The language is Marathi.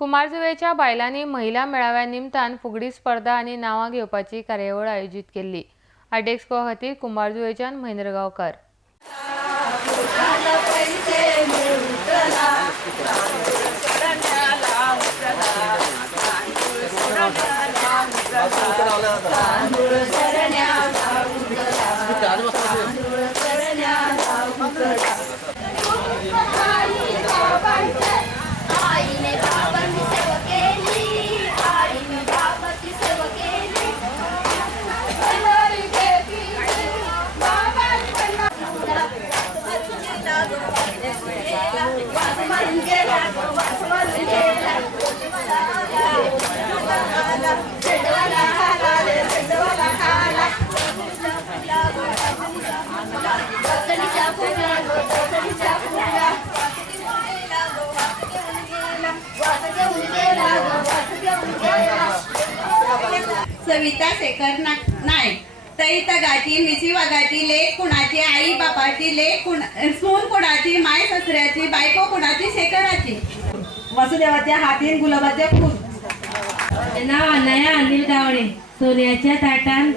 कुमारजुवेच्या बायलांनी महिला मेळाव्या निमतान फुगडी स्पर्धा आणि नावां घेवपाची कार्यावळ आयोजित केली। आडेक्सको खातीर कुमारजुवेच्यान महेंद्र गांवकार। सविता शेखर नाईक तई तगाची मिशी वाघाची लेक कुणाची आई बापाची लेक सून कुणाची माय ससऱ्याची बायको कुणाची शेखराची। वसुदेवाच्या हातीन गुलाबाचे फूल। नाव अनाया अनिल गावडे। सोन्याच्या ताटान